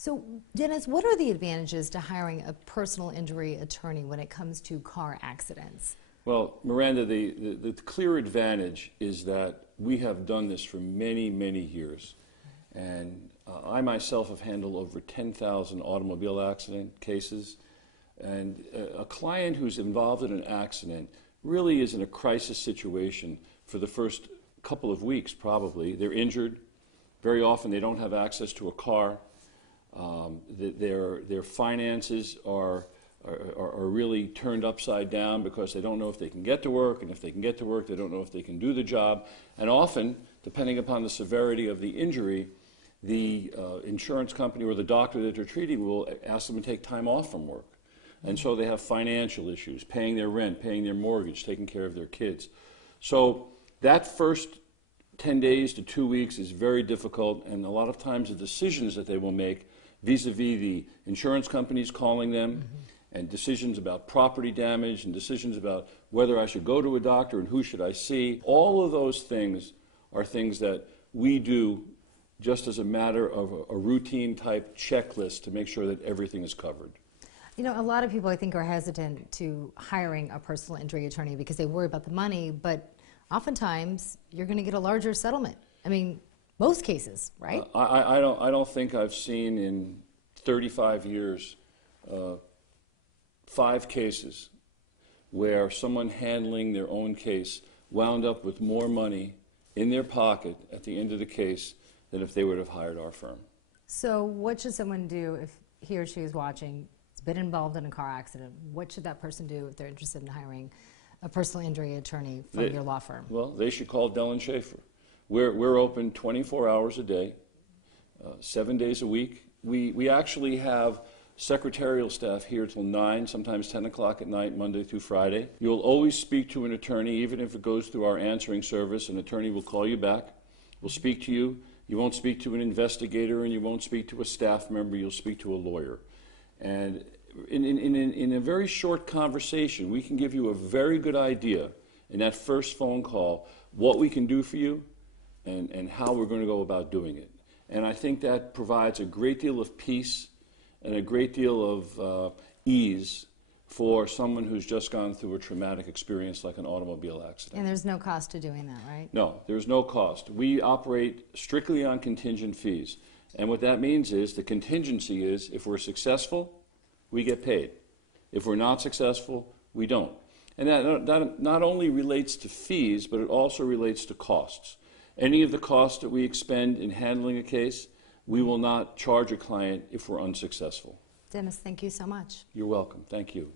So, Dennis, what are the advantages to hiring a personal injury attorney when it comes to car accidents? Well, Miranda, the clear advantage is that we have done this for many, many years. And I myself have handled over 10,000 automobile accident cases. And a client who's involved in an accident really is in a crisis situation for the first couple of weeks, probably. They're injured. Very often they don't have access to a car. Their finances are really turned upside down because they don't know if they can get to work, and if they can get to work, they don't know if they can do the job. And often, depending upon the severity of the injury, the insurance company or the doctor that they're treating will ask them to take time off from work. And so they have financial issues, paying their rent, paying their mortgage, taking care of their kids. So that first 10 days to 2 weeks is very difficult, and a lot of times the decisions that they will make vis-a-vis the insurance companies calling them, and decisions about property damage, and decisions about whether I should go to a doctor and who should I see. All of those things are things that we do just as a matter of a routine type checklist to make sure that everything is covered. You know, a lot of people, I think, are hesitant to hiring a personal injury attorney because they worry about the money, but oftentimes you're going to get a larger settlement. I mean, most cases, right? I don't think I've seen in 35 years 5 cases where someone handling their own case wound up with more money in their pocket at the end of the case than if they would have hired our firm. So what should someone do if he or she is watching, has been involved in a car accident? What should that person do if they're interested in hiring a personal injury attorney from your law firm? Well, they should call Dell & Schaefer. We're open 24 hours a day, 7 days a week. We actually have secretarial staff here till 9, sometimes 10 o'clock at night, Monday through Friday. You'll always speak to an attorney, even if it goes through our answering service. An attorney will call you back, will speak to you. You won't speak to an investigator, and you won't speak to a staff member. You'll speak to a lawyer. And in a very short conversation, we can give you a very good idea in that first phone call what we can do for you and how we're going to go about doing it. And I think that provides a great deal of peace and a great deal of ease for someone who's just gone through a traumatic experience like an automobile accident. And there's no cost to doing that, right? No, there's no cost. We operate strictly on contingent fees. And what that means is the contingency is if we're successful, we get paid. If we're not successful, we don't. And that not only relates to fees, but it also relates to costs. Any of the costs that we expend in handling a case, we will not charge a client if we're unsuccessful. Dennis, thank you so much. You're welcome. Thank you.